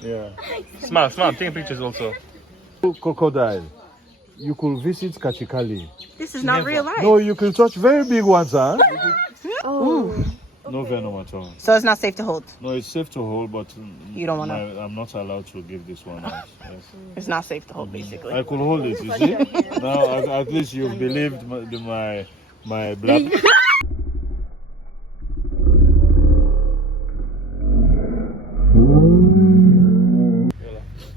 Yeah. Smile, taking pictures also. Crocodile. You could visit Kachikali. This is not real life. No, you can touch very big ones, huh? Oh. No venom at all. So it's not safe to hold. No, it's safe to hold, but You don't wanna- I'm not allowed to give this one out. Yes. It's not safe to hold, basically. I could hold it, you see? Now at least you believed my black.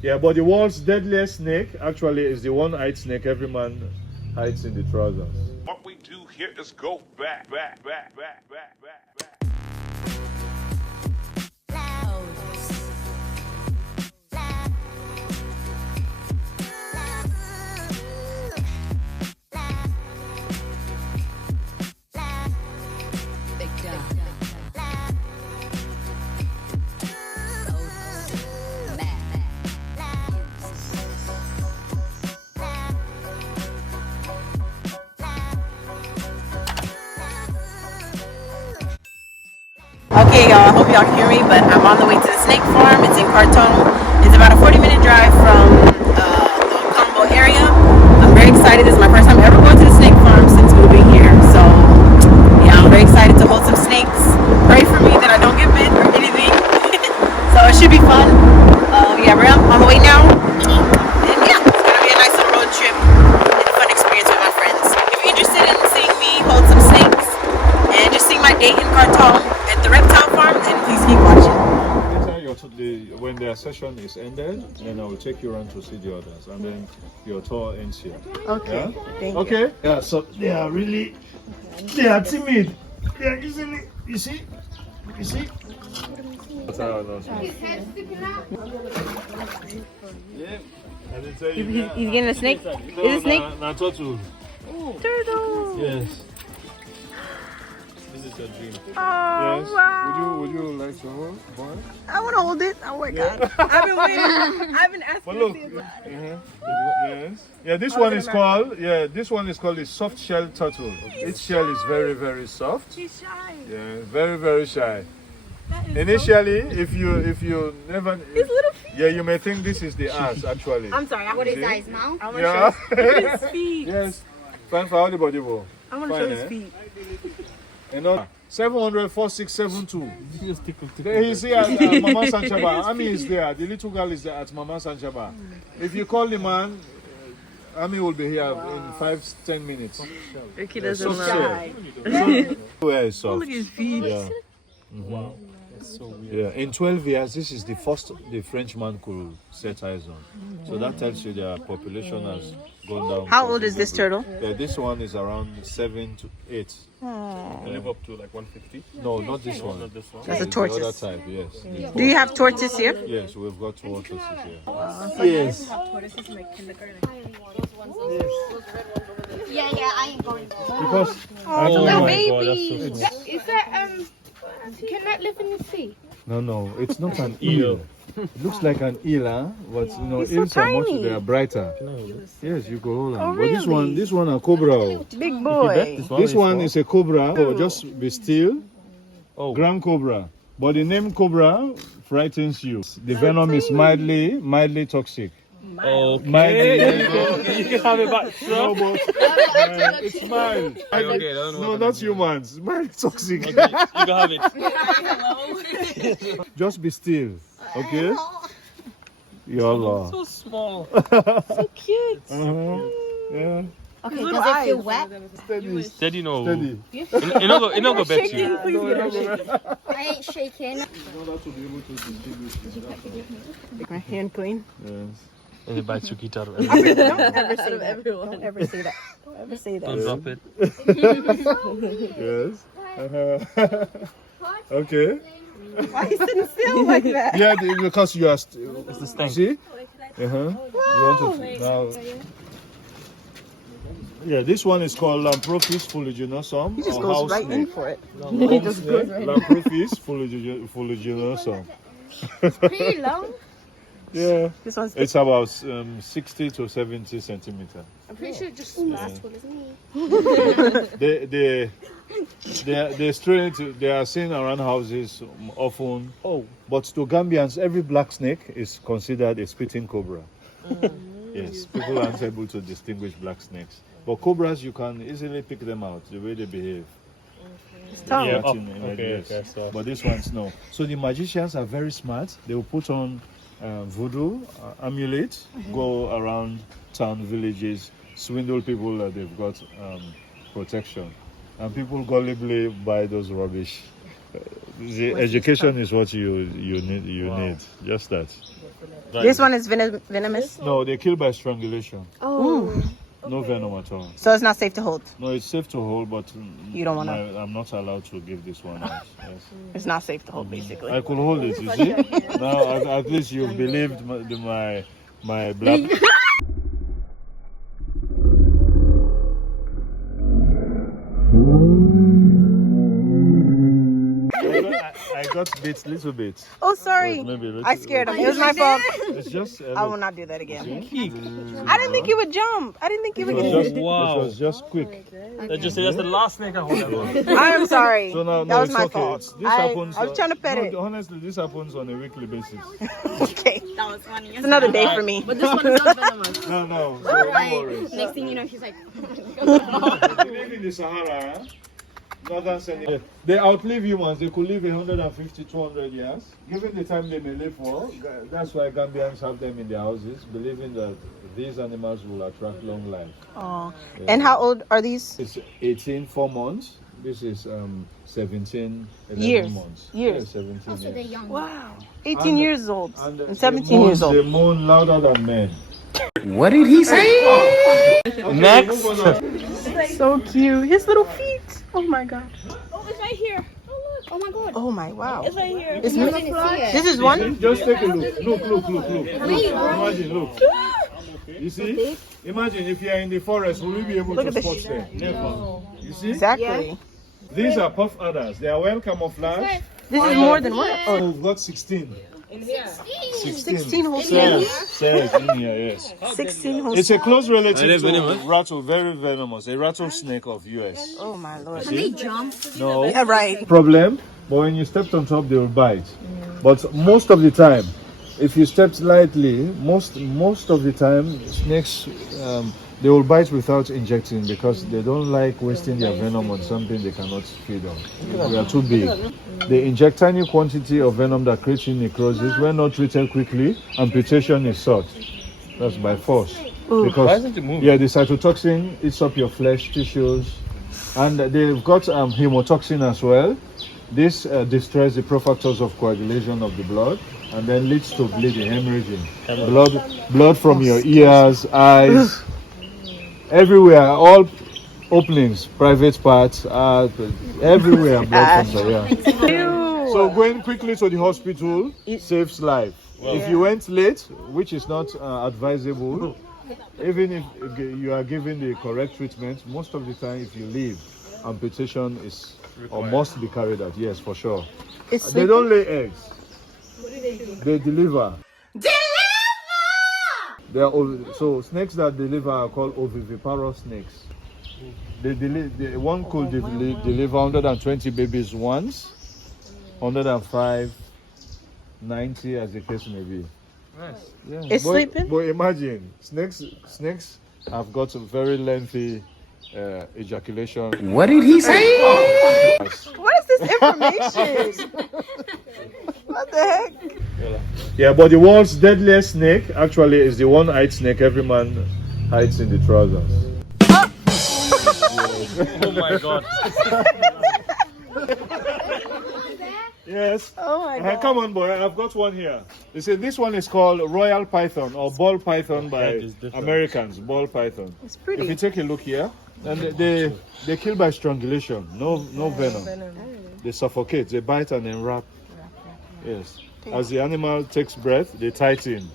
Yeah, but the world's deadliest snake actually is the one-eyed snake every man hides in the trousers. What we do here is go back. Okay, y'all, I hope y'all can hear me, but I'm on the way to the snake farm. It's in Khartoum. It's about a 40-minute drive from the Combo area. I'm very excited. This is my first time ever going to the snake farm since moving here. So, yeah, I'm very excited to hold some snakes. Pray for me that I don't get bit or anything. So it should be fun. Yeah, we're on the way now. And yeah, it's going to be a nice little road trip and a fun experience with my friends. If you're interested in seeing me hold some snakes and just seeing my date in Khartoum, the reptile farm, and please keep watching. When their session is ended, then I will take you around to see the others, and then your tour ends here. Okay, Yeah? thank you. Okay? Yeah, so they are timid. They are easily, you see? He's getting a snake? Is it a snake? Turtle. Turtle. Yes. This is your dream. Oh, Yes. wow. Would you like to hold one? I want to hold it. Oh my God. I've been waiting. I've been asking But look. to see it. Yes. Yeah, this one is called. Yeah, this one is called the soft shell turtle. Its shell is very, very soft. He's shy. Yeah, very, very shy. That is Initially, if you never. His little feet. Yeah, you may think this is the ass actually. I'm sorry. What is that, his mouth? I want to Yeah. show his feet. Yes. Fine for everybody, bro. I want to show his feet. You know, 700-4672. There he's here at Mama Sanchaba. Ami is there. The little girl is there at Mama Sanchaba. If you call the man, Ami will be here in 5-10 minutes. Ricky doesn't So lie. Where is soft? Look at his feet. Yeah. Wow. That's so weird. Yeah. In 12 years, this is the first the Frenchman could set eyes on. So that tells you their population has gone down. How old is this turtle? Yeah, this one is around 7 to 8. They live up to like 150. No, not this one. Not this one. That's a It's the other tortoise. type, yes. Do you have tortoise here? Yes, we've got tortoises here. Yes. Yeah, I ain't going there. Because Oh the my baby. God, that's so small. Is that can that live in the sea? no, it's not an eel. It looks like an eel, huh? But you know, It's so eels are much tiny. they are brighter. Yes, you go hold on. Oh, But really? this one a cobra. Big boy. This one is a cobra. So just be still. Oh. Grand cobra. But the name cobra frightens you. The venom is mildly toxic. Okay. Mildly. You can have it back. No, but it's mild. Okay, No, not humans. Mild toxic. You can have it. Just be still, okay? Yalla. So small. So cute. Yeah. Okay, does it feel wet? Steady. Steady, no. Steady. It not go bet you. I ain't shaking. My hand clean. Yes. Everybody took it out of Don't ever say that. Don't ever say that. Don't ever say Don't that. drop it. Yes. Okay. Why are you sitting still like that? Yeah, because you are. It's the stank. See? You want to now. Yeah, this one is called Lamprophis fuliginosum. He just or goes house right in snake. for it. He just goes right in. Lamprophis fuliginosum. Pretty long. Yeah. This one's It's about 60 to 70 centimeter. I'm pretty sure just as tall as me. They're straight. They are seen around houses often. Oh, but to Gambians, every black snake is considered a spitting cobra. Yes, people aren't able to distinguish black snakes. But cobras, you can easily pick them out the way they behave. It's tough. Yeah. Okay, So but these ones no. So the magicians are very smart. They will put on voodoo amulet, go around town, villages, swindle people that they've got protection, and people gullibly buy those rubbish. The education is what you need. You need just that. This one is venomous. No, they kill by strangulation. Oh. No venom at all. So it's not safe to hold. No, it's safe to hold, but You don't wanna- I'm not allowed to give this one out. Yes. It's not safe to hold, basically. I could hold it, you see. Now at least you've believed my black. I got bit little bit. Oh, sorry. Maybe a little- I scared him. It was my fault. It's just. I will not do that again. Peak. I didn't think he would jump. I didn't think he would It was get just, Wow. It was just quick. That's the last snake I hold ever. I am sorry. So now, That was it's my okay. fault. This I happens. was trying to pet it. Honestly, this happens on a weekly basis. Okay. That was funny. It's another day for me. But this one is not venomous. No, so don't worry. Next thing you know, she's like, They live in the Sahara, northern Senegal. They outlive humans. They could live 150, 200 years. Given the time they may live for, that's why Gambians have them in their houses, believing that these animals will attract long life. Oh. And how old are these? It's 18, 4 months. This is 17, 11 Years. months. Years. Yeah, 17 So they're years. young. Wow. 18 years old And and 17 years They old. moan louder than men. Next. So cute. His little feet. Oh my god. Oh, it's right here. Oh, look. Oh, my God. Oh my wow. It's right here. It's I didn't see it. This is one? Just take a look. Look. Imagine, look. You see? Imagine if you are in the forest, will you be able Look to at spot this. them? Never. You see? Exactly. These are puff adders. They are well camouflaged. This is more than one. Oh, Oh, we've got 16. 16 whole Cells in here, yes. 16 whole It's a close relative Are they to venomous? rattle, very venomous. A rattlesnake of US. Oh my lord. No Yeah, right. problem, but when you stepped on top, they will bite. But most of the time, if you stepped lightly, most of the time, snakes they will bite without injecting because they don't like wasting their venom on something they cannot feed on. They are too big. They inject tiny quantity of venom that creates necrosis. When not treated quickly, amputation is sought. That's by force. Because Why isn't it moving? yeah, the cytotoxin eats up your flesh tissues, and they've got hemotoxin as well. This destroys the profactors of coagulation of the blood and then leads to bleeding, hemorrhaging. Blood from your ears, eyes, everywhere, all openings, private parts, everywhere blood comes out. Yeah. So going quickly to the hospital saves life. If you went late, which is not advisable, even if you are given the correct treatment, most of the time if you leave, amputation is or must be carried out. Yes, for sure. They don't lay eggs. They deliver. They are so snakes that deliver are called oviviparous snakes. One could deliver 120 babies once, 105, 90 as the case may be. Nice. Yeah. It's sleeping? But imagine, snakes have got a very lengthy ejaculation. What did he say? What is this information? What the heck? Yeah, but the world's deadliest snake actually is the one-eyed snake every man hides in the trousers. Oh my god. Yes. Oh my god. Come on, boy. I've got one here. You see, this one is called royal python or ball python by That is different. Americans. Ball python. It's If pretty. you take a look here, and they kill by strangulation. No venom. They suffocate. They bite and then wrap. Yes. As the animal takes breath, they tighten.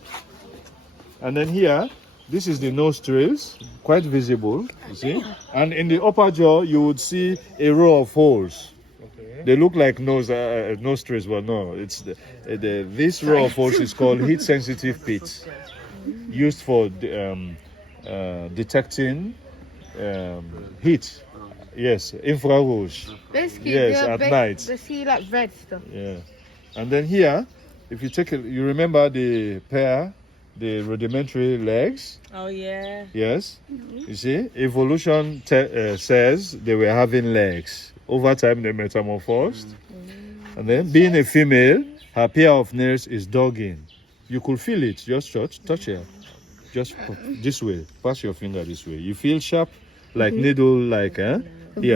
And then here, this is the nostrils, quite visible. You see, and in the upper jaw, you would see a row of holes. They look like nostrils, but no, it's this row of holes is called heat-sensitive pits, used for detecting heat. Yes, infrared. Basically, Yes, at night. They see like red stuff. Yeah, and then here, if you take you remember the rudimentary legs. Oh yeah. Yes, you see, evolution says they were having legs. Over time, they metamorphosed, and then being a female, her pair of nails is dug in. You could feel it. Just touch it. Just this way. Pass your finger this way. You feel sharp, like needle, like Here.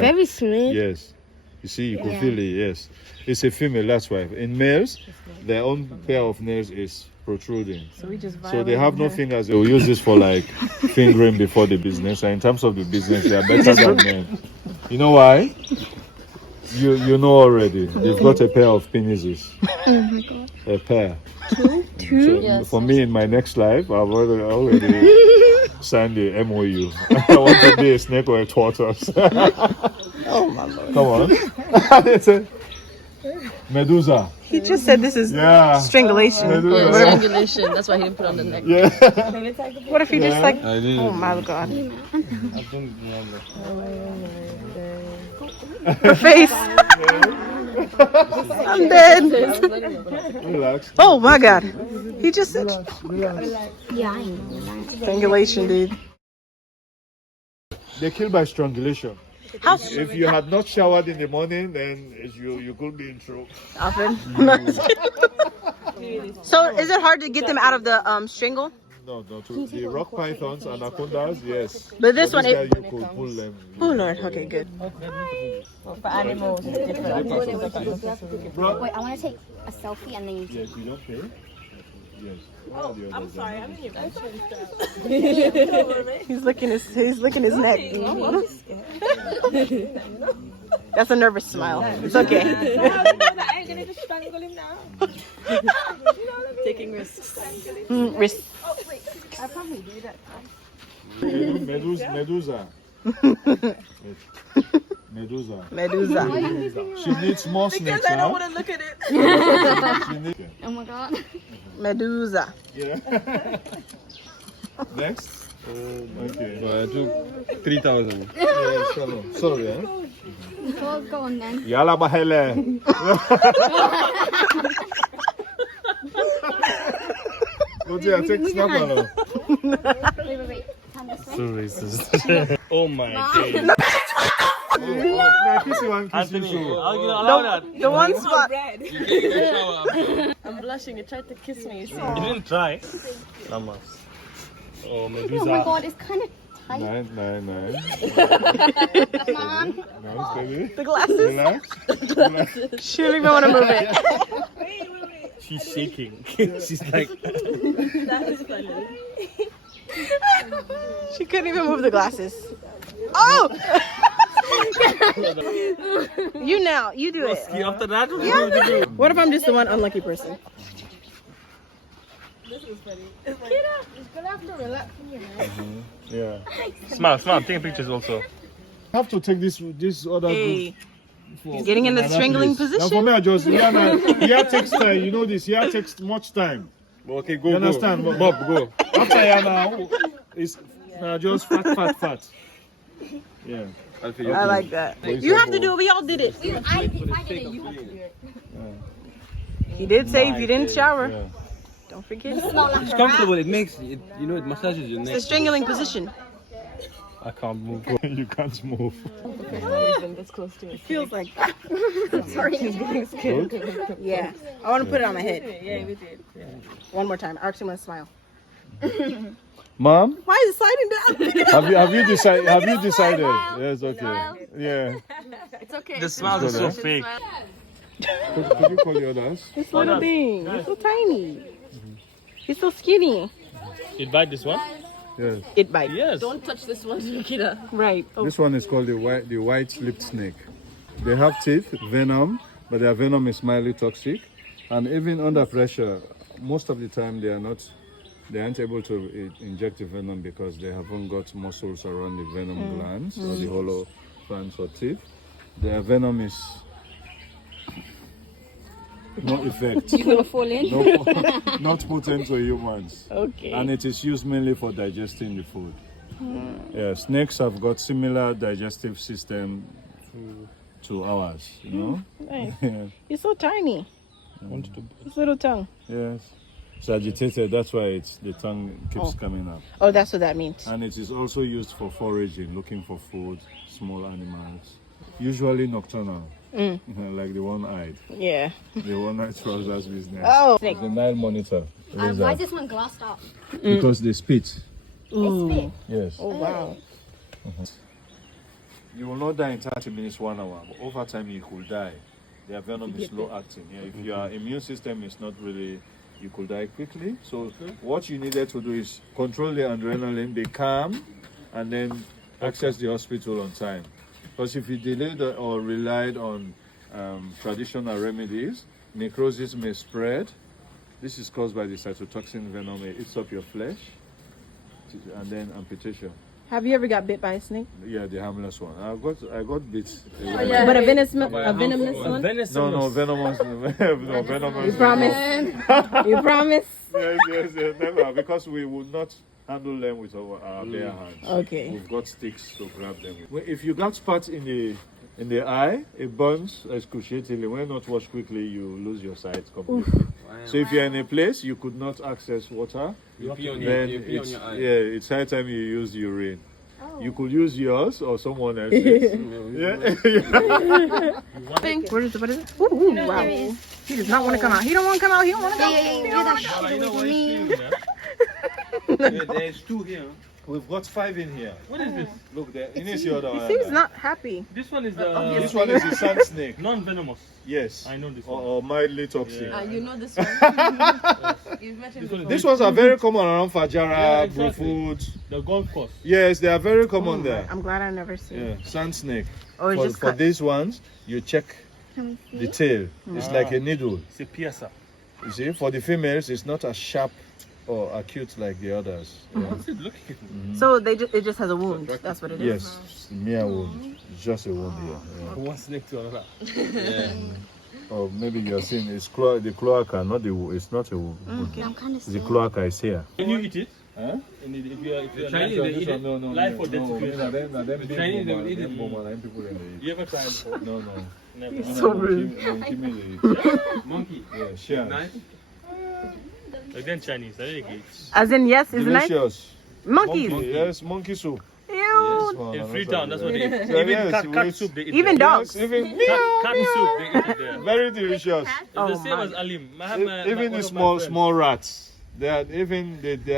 Very smooth. Yes. You see, you can feel it. Yes, it's a female. That's why. In males, their own pair of nails is protruding. So they have no fingers. They will use this for like fingering before the business. And in terms of the business, they are better than men. You know why? You know already. They've got a pair of penises. Oh my god. A pair. Two? So for me, in my next life, I've already signed the MOU. I want to be a snake or a tortoise. Oh my lord. Come on. It's a Medusa. He just said this is strangulation. Medusa. Strangulation. That's why he didn't put on the neck. Yeah. What if he just like? I didn't. Oh my god. I don't remember. Her face. I'm dead. Relax. Oh my god. He just said Relax. Yeah, I know. strangulation, dude. They kill by strangulation. How If you had not showered in the morning, then you could be in trouble. often? So is it hard to get them out of the strangle? No, to the rock pythons, anacondas, yes. But this one, guy, you could pull them. oh lord, okay, good. For animals, it's different. Wait, I want to take a selfie and then you Yes, you don't pay? Yes. Oh, I'm sorry, I'm in your He's licking his neck. That's a nervous smile. It's okay. Taking risks. Risk. I probably do that. Medusa. Medusa. Medusa. She needs more snakes. Because I don't want to look at it. Oh my god. Medusa. Yeah. Next. Okay. So I took 3,000. Sorry, eh? Go on then. Yala bahele. Go to take snap on. Wait. Hand this way. So racist. Oh my god. Now kiss you one, kiss you Anthony, two. allow that. The one spot. I'm blushing. You tried to kiss me. You didn't try. Namas. Oh, Oh my Medusa. god, it's kind of tight. Nine. Come on. Nice, baby. The glasses. Relax. She don't even want to move it. She's shaking. She's like. That is funny. She couldn't even move the glasses. Oh! You now. You do it. After that, what are you going to do? What if I'm just the one unlucky person? Yeah. Smile. Taking pictures also. Have to take this other Hey. group. He's getting in the Another strangling place. Now for position. me, I just here takes time. You know this. Here takes much time. Okay, go. You understand? Bob, go. After here now, it's just fat. Yeah. I like that. You have to do it. We all did it. If I did it, you have to do it. He did say if you didn't shower, Yeah. don't forget. It's not like It's a comfortable. It makes it. You know, it massages your It's neck. a strangling position. I can't move. You can't move. This close to it. Feels like Sorry. Good? yeah. I want to put it on my head. Yeah, we did. One more time. I actually want to smile. Mom, Why is it sliding down? have you decided? Have you decided? Yes. Okay. Yeah. It's okay. The smile is so fake. Could you call the others? This little thing. He's so tiny. He's so skinny. You bite this one? Yes. It bites. Yes. Don't touch this one, Nikita. Right. Oh. This one is called the white-lipped snake. They have teeth, venom, but their venom is mildly toxic, and even under pressure, most of the time they aren't able to inject the venom because they haven't got muscles around the venom glands or the hollow glands or teeth. Their venom is no effect. You're gonna fall in. No, not potent to humans. Okay. And it is used mainly for digesting the food. Yeah, snakes have got similar digestive system to ours, you know? Nice. Yeah. You're so tiny. This little tongue. Yes. It's agitated, that's why the tongue keeps coming up. Oh, that's what that means. And it is also used for foraging, looking for food, small animals. Usually nocturnal, like the one-eyed. Yeah. The one-eyed trousers business. Oh. The Nile monitor. Why is this one glassed up? Because they spit. It's Yes. Oh, wow. You will not die in 30 minutes, 1 hour, but over time you could die. Their venom is slow acting. Yeah, if your immune system is not really, you could die quickly. So what you needed to do is control the adrenaline, be calm, and then access the hospital on time. Because if you delayed or relied on traditional remedies, necrosis may spread. This is caused by the cytotoxin venom. It eats up your flesh, and then amputation. Have you ever got bit by a snake? Yeah, the harmless one. I got bit. But a venomous one? No, venomous. No, venomous. You promise? You promise? Yes, never. Because we would not handle them with our bare hands. Okay. We've got sticks to grab them with. If you got spots in the eye, it burns excruciatingly. When not washed quickly, you lose your sight completely. So if you're in a place you could not access water, then it's high time you use urine. You could use yours or someone else's. What is it? Ooh, wow. He does not want to come out. He don't want to come out. He don't want to go. There's 2 here. We've got 5 in here. What is this? Look, there. It the other one. He seems not happy. This one is the This one is the sand snake. non-venomous. Yes. I know this one. Or mildly toxic. You know this one. You've met him before. These ones are very common around Fajara, Yeah, exactly. Brufut. The golf course. Yes, they are very common there. I'm glad I never seen it. Yeah, sand snake. Oh, it's just For cut. these ones, you check the tail. It's like a needle. It's a piercer. You see, for the females, it's not as sharp or acute like the others. Yeah. What's it looking? So it just has a wound. That's what it is. Yes, it's a mere wound. It's just a wound here. Yeah. One snake to another. Or maybe you're seeing it's the cloaca, not the wound. It's not a wound. Okay. I'm kind of The cloaca is here. Can you eat it? Huh? And if you're Chinese, they eat it. No, life or death no, situation. the Chinese, they will eat it. You ever tried before? No. Never. So rude. Give me the Monkey. yeah, share. Nice. Again Chinese. I think it's As in, yes, it's nice. Delicious. Monkeys. Yes, monkey soup. Ew. in Freetown. That's what they eat. So Even yes, cat soup they eat. Even there. dogs. Yes, even Cat soup they eat it there. very delicious. It's Oh, the same my. as Alim. Even the small rats. They are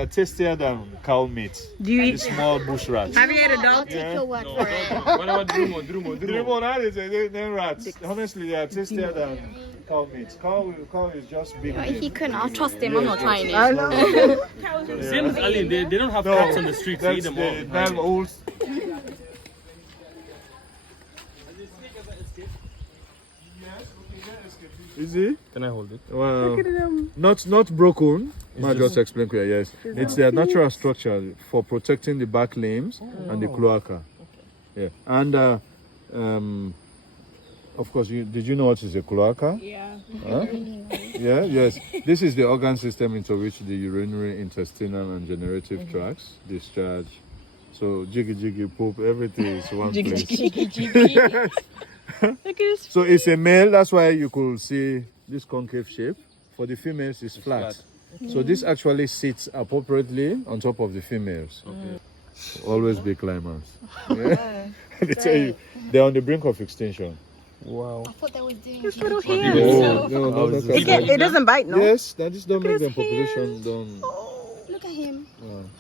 tastier than cow meat. Do you The eat? small bush rats. Have you had a I'll dog? take your word No, for it. what about Drumo? Drumo, that is them rats. Honestly, they are tastier than cow meat. Cow is just big. If he couldn't, I'll trust him. I'm not trying I it. know. Same as Alim. They don't have cats on the streets. They eat That's them the all. damn old. Is it? Can I hold it? Well, not broken. I just explain clear. Yes, it's their natural structure for protecting the back limbs and the cloaca. Yeah, and of course, did you know what is a cloaca? Yeah. Huh? Yeah. Yes. This is the organ system into which the urinary, intestinal, and generative tracts discharge. So jiggy, poop, everything is one place. Look at this. So it's a male, that's why you could see this concave shape. For the females, it's flat. So this actually sits appropriately on top of the females. Always be climbers. Yeah. They tell you, they're on the brink of extinction. Wow. I thought they were doing His it. little hands. No, It doesn't bite, no? Yes, that just don't make his them population don't. Look at him.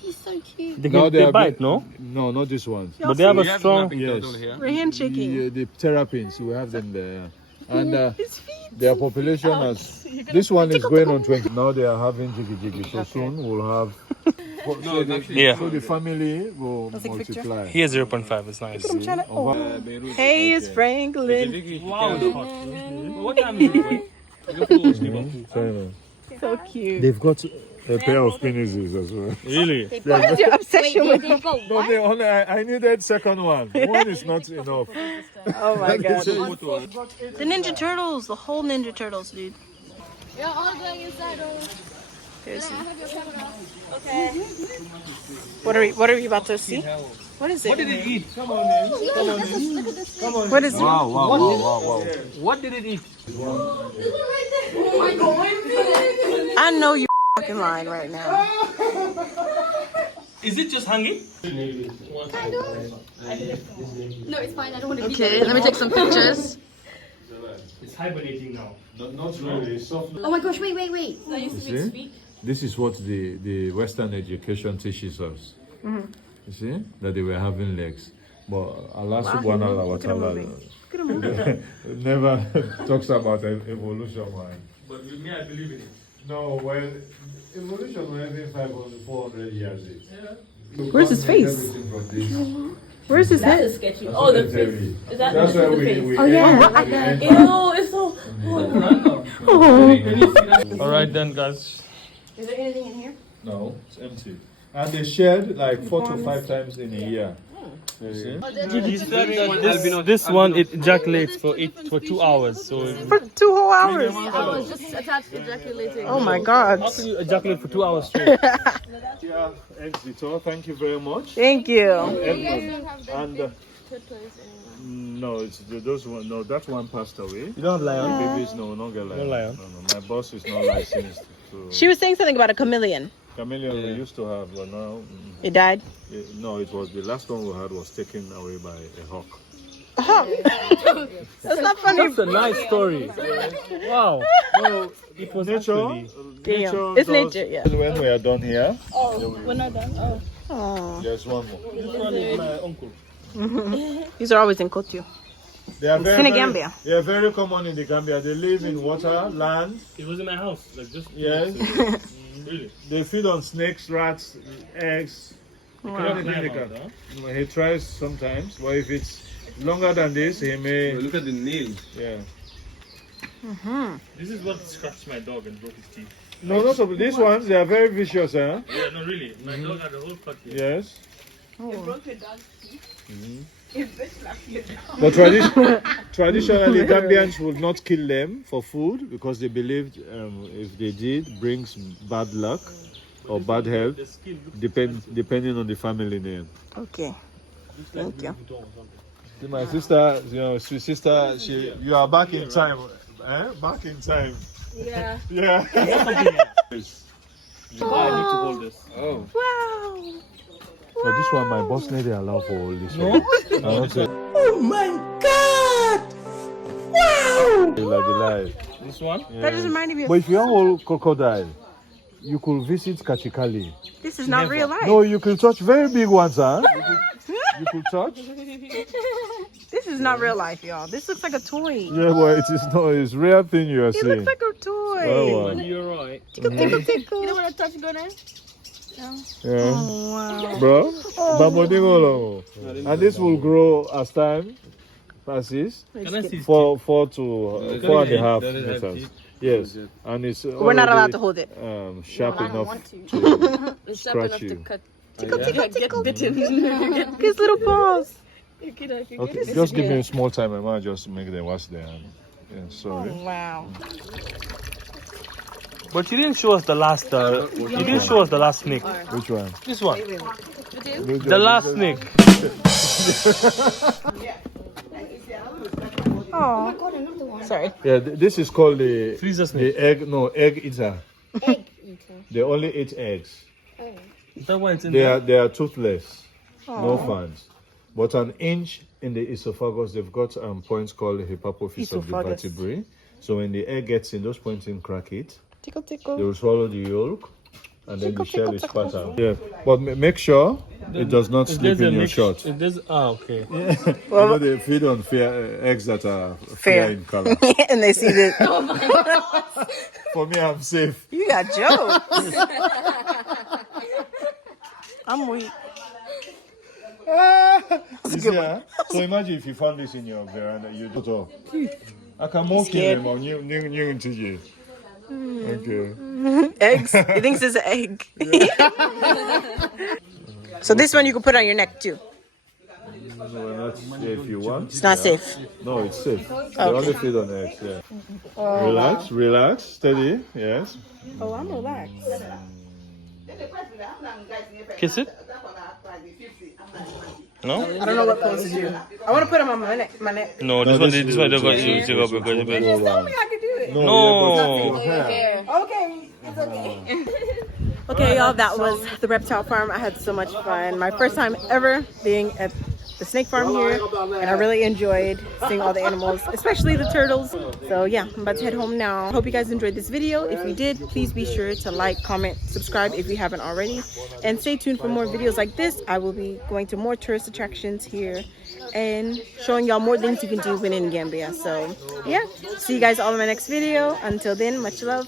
He's so cute. They bite, no? No, not this one. But they have a strong. Yes. We're handshaking. The terrapins, we have them there. And His feet. their population has. This one is going on 20. Now they are having jiggy. So soon we'll have. So the family will multiply. He has 0.5. It's nice. I'm trying to. Hey, it's Franklin. Wow, it's hot. What time is it? China. So cute. They've got a pair of penises as well. Really? What is your obsession with They go, No, what? I needed second one. One is not enough. Oh my god. So- The Ninja Turtles, the whole Ninja Turtles, dude. You're all going inside. There's- I have your camera. Okay. What are we about to see? What is it? Come on in. Come on in. Look at this. Come on What in. is it? Wow. What did it eat? I know you fucking lying right now. Is it just hanging? No, it's fine. I don't want to. Okay, let me take some pictures. It's hibernating now. Not really. Soft. Oh my gosh! Wait. You see? This is what the Western education teaches us. You see? That they were having legs. But Allah subhanahu wa ta'ala never talks about evolution, man. But with me, I believe in it. No, well, evolution was having 500, 400 years. Look, Where's his face? everything from this. Where's his head? Sketchy. Oh, the face. Is that That's why we Oh, yeah. Ew, it's so. All right then, guys. Is there anything in here? No, it's empty. And they shed like 4 to 5 times in a year. You see? He said that this one it ejaculates for 2 hours. So For 2 whole hours. I was just attached to ejaculating. Oh my god. how can you ejaculate for 2 hours straight? Yeah, Exito, thank you very much. Thank you. And no, it's those one. No, that one passed away. You don't have lion. Babies, no, not get lion. No lion. No, my boss is not licensed. So She was saying something about a chameleon. chameleon we used to have, but now It died. no, it was the last one we had was taken away by a hawk. That's not funny. That's a nice story. Wow. No, It was nature. actually. Nature It's does- nature, yeah. When we are done here, We're not done. Oh. Oh. there's one more. This one is my uncle. These are always in Kotu. They are very, Gambia. they are very common in the Gambia. They live in water, land. It was in my house. Like just. Yes. Really. They feed on snakes, rats, eggs. Anything they can. He tries sometimes, but if it's longer than this, he may. Look at the nails. Yeah. This is what scratched my dog and broke his teeth. No, not so. These ones, they are very vicious, huh? Yeah, no, really. My dog had a whole cut here. Yes. You broke your dog's teeth. But traditionally, Gambians would not kill them for food because they believed if they did, brings bad luck or bad health, The skin looks depending on the family name. Okay. Thank you. See, my sister, sweet sister, you are back in time. Back in time. Yeah. Yeah. I need to hold this. Oh. Wow. For this one, my boss lady allow for all this. No. Oh my god. Wow. This one? That just reminded me of. But if you are all crocodile, you could visit Kachikali. This is not real life. No, you can touch very big ones, huh? You could touch. This is not real life, y'all. This looks like a toy. Yeah, well, it is not. It's rare thing you are It seeing. looks like a toy. Oh, wow. You're right. Tickle. You don't want to touch Gona? Yeah. Oh, wow. Bro, and this will grow as time passes. Can I see? 4 to 4.5 Does it have meters. teeth? Yes, and it's We're not allowed to hold it. sharp enough to It's sharp scratch enough to you. cut. Tickle. Get bitten. His little paws. Okay, just give me a small time, I might just make the wash there. Yeah, sorry. Oh, wow. But you didn't show us the last. You didn't show us the last snake. Which one? This one. Which The one? last snake. Oh. Sorry. Yeah, this is called the Freezer snake. egg eater. Egg eater. They only eat eggs. Is that why it's in They there? are toothless, no fangs. But an inch in the esophagus, they've got points called the hypophysis of the Esophagus. vertebrae. So when the egg gets in, those points in crack it. Tickle. They will swallow the yolk, and then the shell is spat out. Yeah, but make sure it does not slip in your shot. If there's, okay. They feed on eggs that are fair in color. And they see this. For me, I'm safe. You got jokes. I'm weak. You see, huh? So imagine if you found this in your veranda, you do it. I can mock Scared. him on new into you. Okay. Eggs? He thinks it's an egg. So this one you can put on your neck too. No, not if you want. It's not safe. No, it's safe. They only feed on eggs. Yeah. Relax, relax, steady. Yes. Oh, I'm relaxed. Kiss it? No? I don't know what pose to do. I want to put them on my neck. My neck. No, this one don't got you. Tell me I can do it. No. Okay, it's okay. Okay, y'all, that was the reptile farm. I had so much fun. My first time ever being at the snake farm here, and I really enjoyed seeing all the animals, especially the turtles. So yeah, I'm about to head home now. Hope you guys enjoyed this video. If you did, please be sure to like, comment, subscribe if you haven't already, and stay tuned for more videos like this. I will be going to more tourist attractions here and showing y'all more things you can do when in Gambia. So yeah, see you guys all in my next video. Until then, much love.